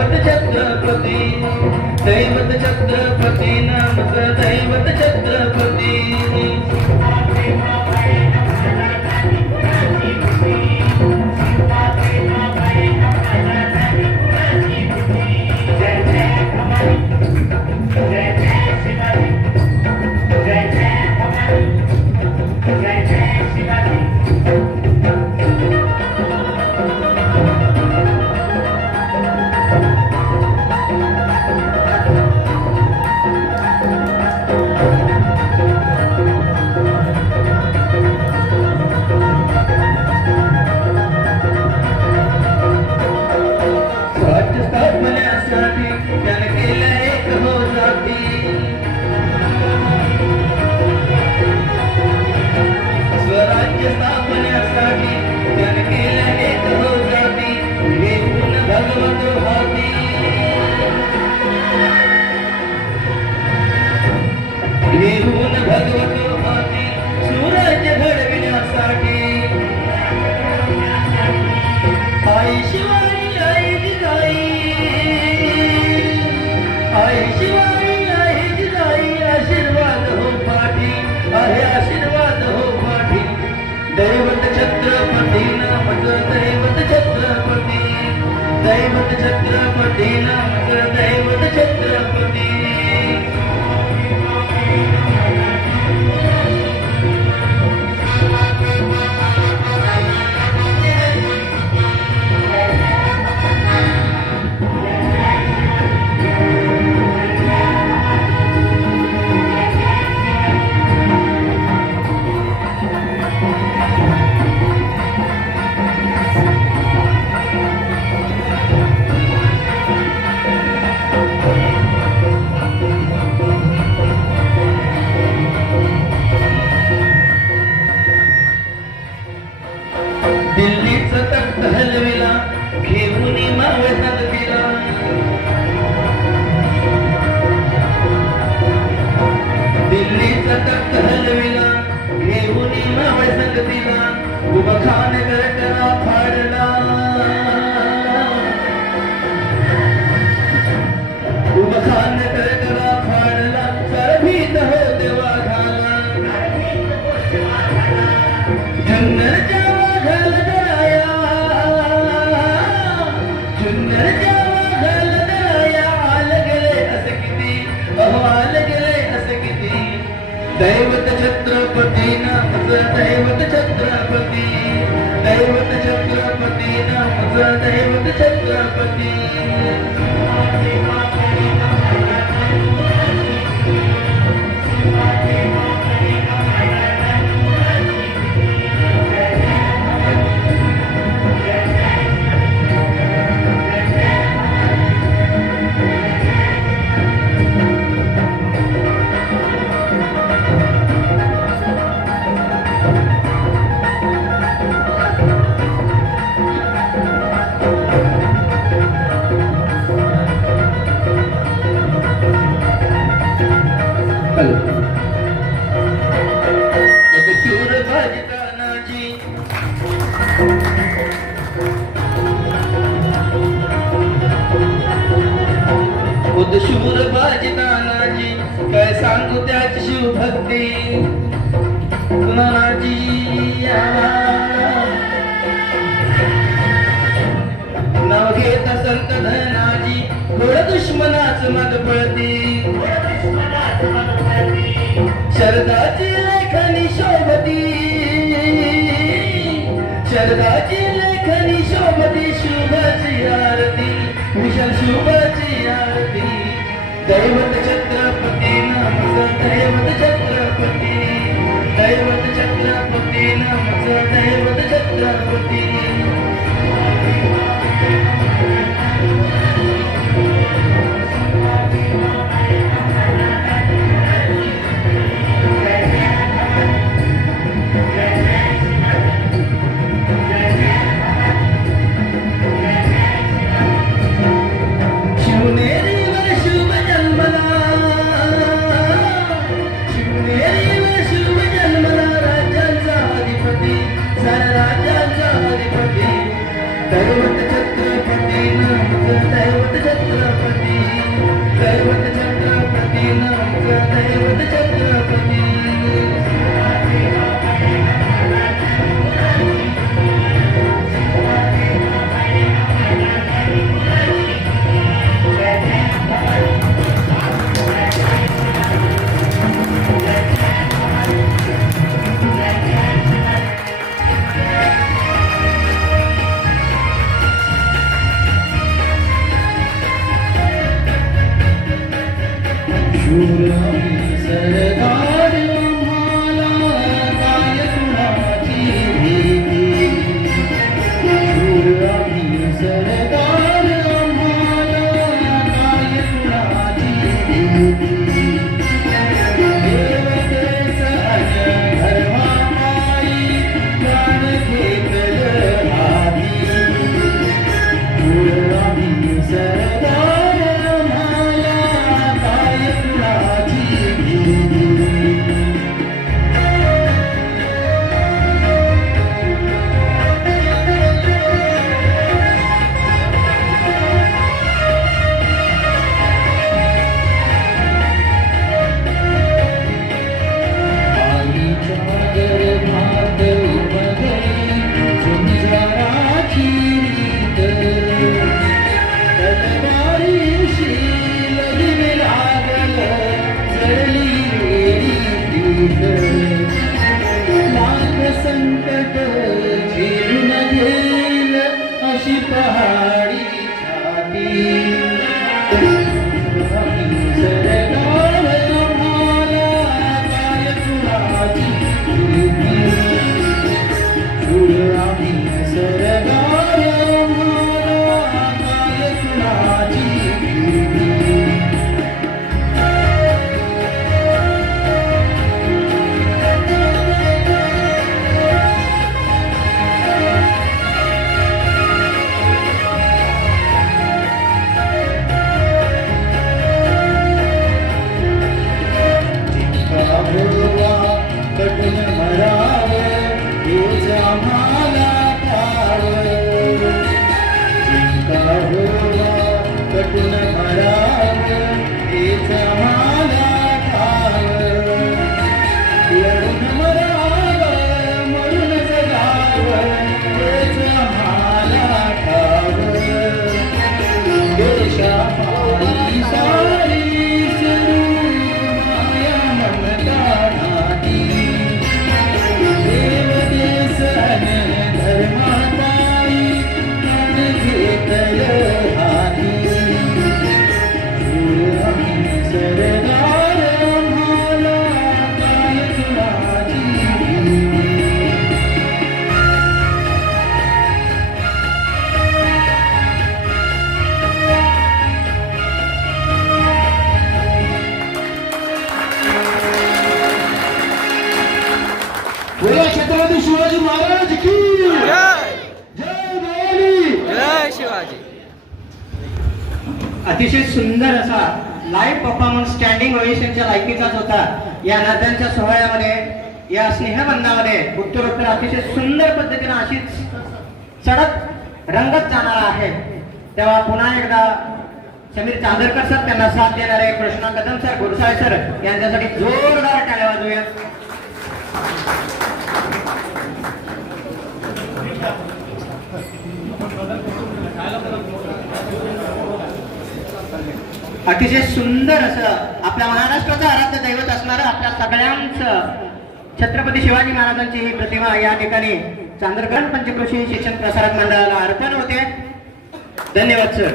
வந்து अरे शिवाई आहे आशीर्वाद हो पाठी अरे आशीर्वाद हो पाठी. दैवत छत्रपती नामक दैवत छत्रपती. दैवत छत्रपती नाम दिल्ली तख्त हलविला घेऊन मावतात तिला दिल्लीच तख्त हलविला घेऊन मावतात they सांगू त्याची शिवभक्ती कुणाची नाव घेत संत धनाजी थोड दुश्मनाच मग पळती. शरदाची लेखनी शोभती शरदाची It's छत्रपती शिवाजी महाराज की जय जय भवानी. जय शिवाजी. अतिशय सुंदर असा लाईव्ह परफॉर्मन्स स्टँडिंग ओवेशनच्या लायकीचाच होता. या नात्यांच्या सोहळ्यामध्ये या स्नेहबंधामध्ये उत्तरोत्तर अतिशय सुंदर पद्धतीने अशीच चढत रंगत जाणार आहे. तेव्हा पुन्हा एकदा समीर चांदरकर सर त्यांना साथ देणारे कृष्णा कदम सर गुरसाळे सर यांच्यासाठी जोरदार टाळ्या वाजवूया अतिशय सुंदर असं आपल्या महाराष्ट्राचं आराध्य दैवत असणारं आपल्या सगळ्यांचं छत्रपती शिवाजी महाराजांची ही प्रतिमा या ठिकाणी चांद्रगण पंचकृषी शिक्षण प्रसारक मंडळाला अर्पण होते. धन्यवाद सर